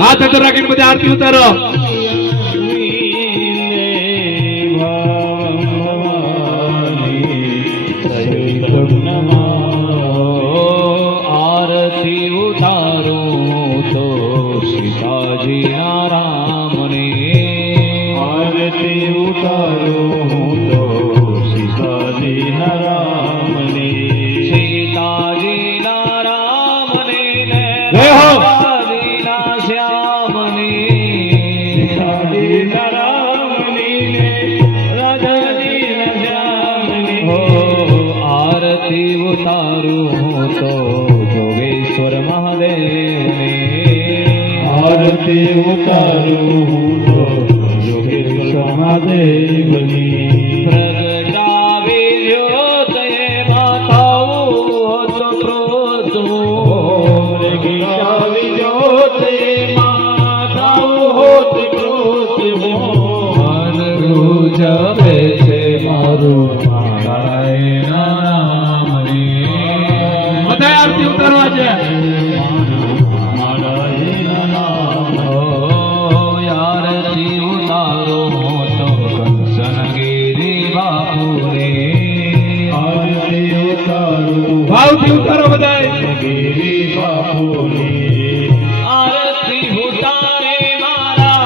हाथ अंदर राखीने मध्ये आरती उतारो. आरती उतारो तो सीताजी नारामने. आरती उतारो तो सीताजी नारामने. सीताजी नारामने जय हो. श्यामने. सीताजी नारामने राधाजी श्यामने. हो आरती उतारो तो जोगेश्वर महादेव ने. आरती उतारो तो योगेश्वर महादेव ने. प्रगटावे ज्योतये माताओ तो क्रोधो. प्रगटावे ज्योतये माताओ होत क्रोध मोहन. जपे से मारो नारायण नाम रे. બધા આરતી ઉતારવા છે. नारायण नाम. आरती उतारो तो कंसन गिरी बापू रे. आरती उतारो ભાવથી ઉતારો બધાય. गिरी बापू ने. आरती उतारे मारा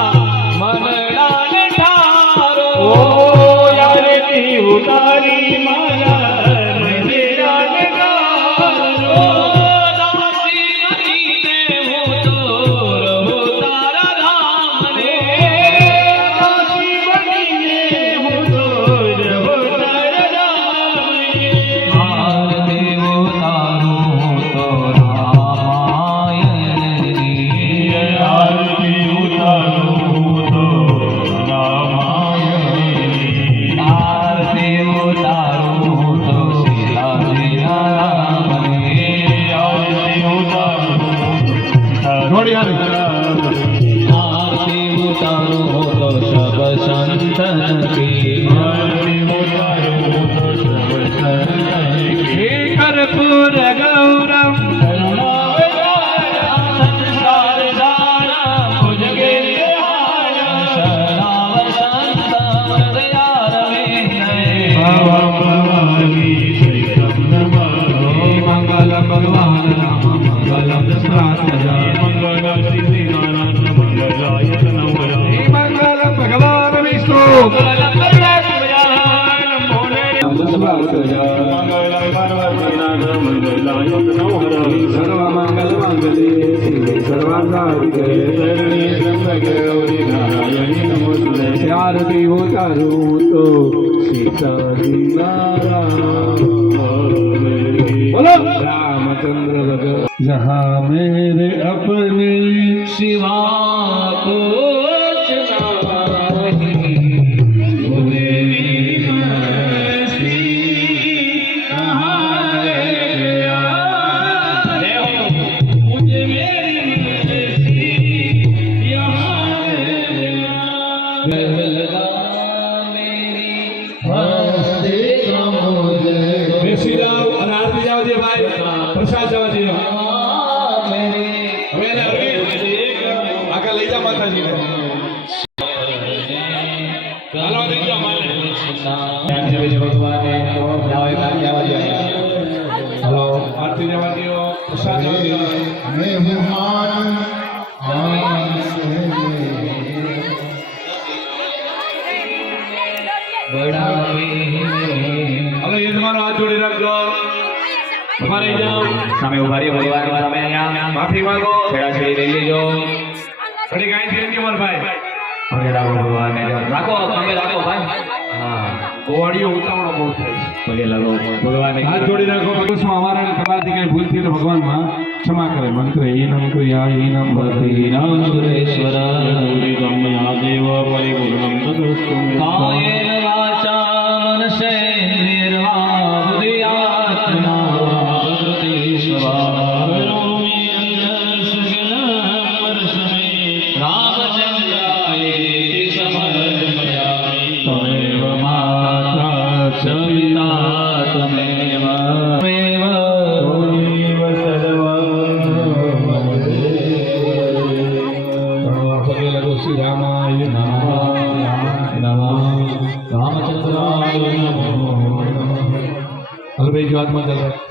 मनडाने ठारो. ओ आरती उतारी मारा मंदिराने गारो. दासी मनीने हो तो रहो तारा धाम रे. दासी बनीने हो तो रहो तारा धाम रे. आरती उतारो तो रामायण री. आरती उतारो तो रामायण. आरती उतारो तो सीताजी नारामने. आरती उतारो થોડી હારી. आरती उतारो तो सब संतन की. आरती उतारो तो सब संतन की. कर्पूर गौरम संसार सारा भुजगे हारा. शरणाव संत हृदया रविंद्रे. भवानी सहितं नमामि. મંગલમ ભગવાન રામ મંગલમ દશરથાય. मंगलं श्रीनारायण मंगलाय तनवराय. મંગલમ ભગવાન વિષ્ણુ मंगलं पार्वतीनाथ मंगलाय तनवराय. સર્વ મંગલ મંગલે શિવે સર્વાર્થસાધિકે. शरण्ये त्र्यंबके गौरी नारायणी नमोस्तुते. આરતી ઉતારું તો સીતાજી નારાયણ. બોલો રામચંદ્ર ભગવાન. જહાં મેરે અપને शिवा कुछ नाही. देवी हंसी कहाँ रे आए हो. मुझे मेरी हंसी यहाँ रे आए. मेरी हस्ती कमोदे. બેસી જાઓ અને આરતી જાઓ જે ભાઈ પ્રસાદ જવા દે. मेरी હવે એને અરવિંદ આગળ લઈ જા માતાજીને. હાલો લઈ જાઓ માને. હાલો આરતી જવા દો, પ્રસાદ જવા દો. मेहमान बड़ा હાલો યજમાનો હાથ જોડી રાખજો. ઉભા રહી જાઓ. સામે ઉભા રહી ભગવાન સામે અહીંયા માફી માંગો. છેડા છેડી લઈ લેજો. થોડી ગાયત્રી રાખજો મારા ભાઈ. પગે લાગો ભગવાન રાખો પગે લાગો ભાઈ. હા ગોળીઓ ઉતાવળો બહુ થાય છે. પગે લાગો ભગવાન. હાથ જોડી રાખો. ભગવાન અમારા અને તમારાથી કઈ ભૂલ થઈ તો ભગવાનમાં ક્ષમા કરે. મંત્ર હીનમ ક્રિયા હીનમ ભક્તિ હીનમ સુરેશ્વર देव परिपूर्णं तदस्तु मे. कायेन वाचा मनसेन्द्रियर्वा बुद्ध्यात्मना प्रकृतिस्वभाव. करोमि अंधश्रवणमर्षमे. रामचन्द्राय समर्पयामि. भाई जो हाथ में चल रहा है